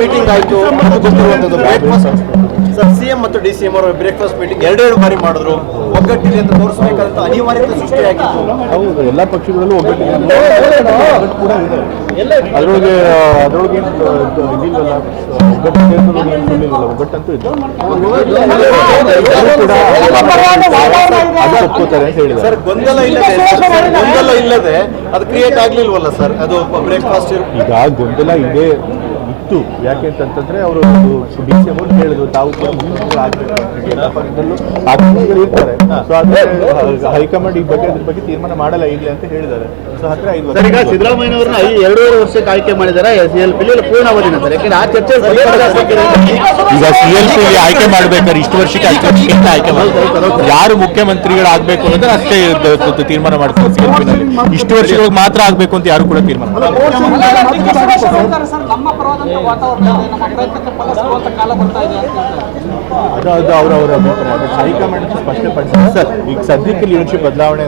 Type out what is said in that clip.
Meeting ಆಯ್ತು. ಗೊತ್ತಿರುವಂತದ್ದು breakfast sir CM ಮತ್ತು ಡಿ ಸಿ ಎಂ ಅವರ ಬ್ರೇಕ್ಫಾಸ್ಟ್ ಮೀಟಿಂಗ್ ಎರಡೆರಡು ಬಾರಿ ಮಾಡಿದ್ರು. ಒಗ್ಗಟ್ಟಿದೆ ಅಂತ ತೋರಿಸಬೇಕಾದಂತ ಅನಿವಾರ್ಯತೆ ಸೃಷ್ಟಿಯಾಗಿತ್ತು. ಹೌದು ಎಲ್ಲ ಪಕ್ಷಗಳಲ್ಲೂ ಒಗ್ಗಟ್ಟಿದೆ ಒಗ್ಗಟ್ಟು ಕೂಡ ಇದೆ. ಅದರೊಳಗೆ ಅದರೊಳಗೆ ಇದಿಲ್ಲ ಒಗ್ಗಟ್ಟು ಒಗ್ಗಟ್ಟಂತೂ ಇದೆ ಸರ್ ಗೊಂದಲ ಇಲ್ಲದೆ ಗೊಂದಲ ಇಲ್ಲದೆ ಅದು ಕ್ರಿಯೇಟ್ ಆಗ್ಲಿಲ್ವಲ್ಲ ಸರ್? ಅದು ಬ್ರೇಕ್ಫಾಸ್ಟ್ ಈಗ ಗೊಂದಲ ಇದೆ ಇತ್ತು. ಯಾಕೆ ಅಂತಂತಂದ್ರೆ ಅವರು ಡಿ ಸಿ ಅವರು ತಾವು ಕೂಡ ಮುಖ್ಯಮಂತ್ರಿಗಳು ಇರ್ತಾರೆ ಸೊ ಆದ್ರೆ ಹೈಕಮಾಂಡ್ ಈ ಬಗ್ಗೆ ಇದ್ರ ಬಗ್ಗೆ ತೀರ್ಮಾನ ಮಾಡಲ್ಲ ಈಗಲೇ ಅಂತ ಹೇಳಿದ್ದಾರೆ. ಸೊ ಹತ್ರ ಐದು ಸರ್ ಈಗ ಸಿದ್ದರಾಮಯ್ಯ ಅವರನ್ನ ಈ ಎರಡೂವರೆ ವರ್ಷಕ್ಕೆ ಆಯ್ಕೆ ಮಾಡಿದ್ದಾರೆ ಸಿ ಎಲ್ ಪಿ ಪೂರ್ಣಾವಧಿನ ಸರ್ ಯಾಕಂದ್ರೆ ಆ ಚರ್ಚೆ ಈಗ ಸಿ ಎಲ್ ಪಿ ಆಯ್ಕೆ ಮಾಡ್ಬೇಕಾದ್ರೆ ಇಷ್ಟು ವರ್ಷಕ್ಕೆ ಅಷ್ಟು ಆಯ್ಕೆ ಮಾಡ್ತಾರೆ ಯಾರು ಮುಖ್ಯಮಂತ್ರಿಗಳು ಆಗ್ಬೇಕು ಅನ್ನೋದ್ರೆ ಅಷ್ಟೇ ತೀರ್ಮಾನ ಮಾಡ್ತಾರೆ ಸಿ ಎಲ್ ಪಿನಲ್ಲಿ ಇಷ್ಟು ವರ್ಷಗಳಿಗೆ ಮಾತ್ರ ಆಗಬೇಕು ಅಂತ ಯಾರು ಕೂಡ ತೀರ್ಮಾನ ಮಾಡ್ತಾರೆ. ಡಿ ಕೆ ಸುರೇಶ್ ಹೇಳ್ತಾರೆ ಸರ್ ನಮ್ಮ ಪರವಾದಂತ ವಾತಾವರಣ ನಮ್ಮ ಪ್ರಯತ್ನಕ್ಕೆ ಫಲ ಸಿಗುವಂತ ಕಾಲ ಬರ್ತಾ ಇದೆ ಅಂತ. ಹೇಳ್ತಾರೆ ಅದು ಅದು ಅವರವರ ಅಭಿಪ್ರಾಯ ಬಟ್ ಹೈಕಮಾಂಡ್ ಸ್ಪಷ್ಟಪಡಿಸಿದೆ ಸರ್ ಈಗ ಸದ್ಯಕ್ಕೆ ಲೀಡರ್ಶಿಪ್ ಬದಲಾವಣೆ